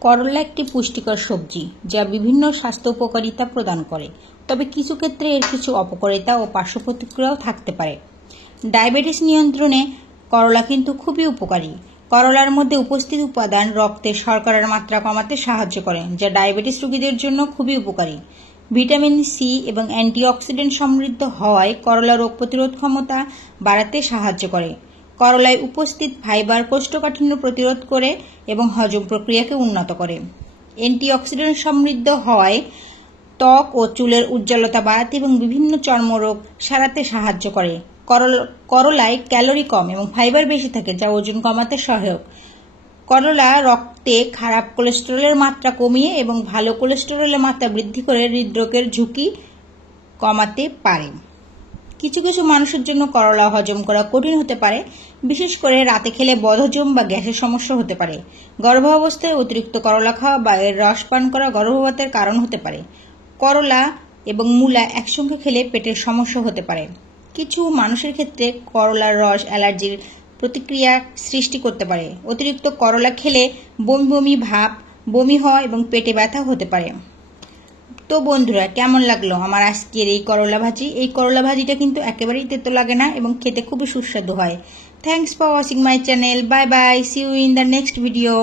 করলা একটি পুষ্টিকর সবজি যা বিভিন্ন স্বাস্থ্য উপকারিতা প্রদান করে, তবে কিছু ক্ষেত্রে এর কিছু অপকারিতা ও পার্শ্ব প্রতিক্রিয়াও থাকতে পারে। ডায়াবেটিস নিয়ন্ত্রণে করলা কিন্তু খুবই উপকারী। করলার মধ্যে উপস্থিত উপাদান রক্তে শর্করার মাত্রা কমাতে সাহায্য করে, যা ডায়াবেটিস রোগীদের জন্য খুবই উপকারী। ভিটামিন সি এবং অ্যান্টিঅক্সিডেন্ট সমৃদ্ধ হওয়ায় করলা রোগ প্রতিরোধ ক্ষমতা বাড়াতে সাহায্য করে। করলায় উপস্থিত ফাইবার কোষ্ঠকাঠিন্য প্রতিরোধ করে এবং হজম প্রক্রিয়াকে উন্নত করে। অ্যান্টিঅক্সিডেন্ট সমৃদ্ধ হওয়ায় ত্বক ও চুলের উজ্জ্বলতা বাড়াতে এবং বিভিন্ন চর্মরোগ সারাতে সাহায্য করে। করলায় ক্যালোরি কম এবং ফাইবার বেশি থাকে, যা ওজন কমাতে সহায়ক। করলা রক্তে খারাপ কোলেস্টেরলের মাত্রা কমিয়ে এবং ভালো কোলেস্টেরলের মাত্রা বৃদ্ধি করে হৃদরোগের ঝুঁকি কমাতে পারে। কিছু কিছু মানুষের জন্য করলা হজম করা কঠিন হতে পারে, বিশেষ করে রাতে খেলে বদহজম বা গ্যাসের সমস্যা হতে পারে। গর্ভাবস্থায় অতিরিক্ত করলা খাওয়া বা এর রস পান করা গর্ভপাতের কারণ হতে পারে। করলা এবং মূলা একসঙ্গে খেলে পেটের সমস্যা হতে পারে। কিছু মানুষের ক্ষেত্রে করলার রস অ্যালার্জির প্রতিক্রিয়া সৃষ্টি করতে পারে। অতিরিক্ত করলা খেলে বমি বমি ভাব, বমি হওয়া এবং পেটে ব্যথা হতে পারে। তো বন্ধুরা, কেমন লাগলো আমার আজকের এই করলা ভাজি? এই করলা ভাজিটা কিন্তু একেবারেই তেতো লাগে না এবং খেতে খুবই সুস্বাদু হয়। Thanks for watching my channel. Bye bye, see you in the next video.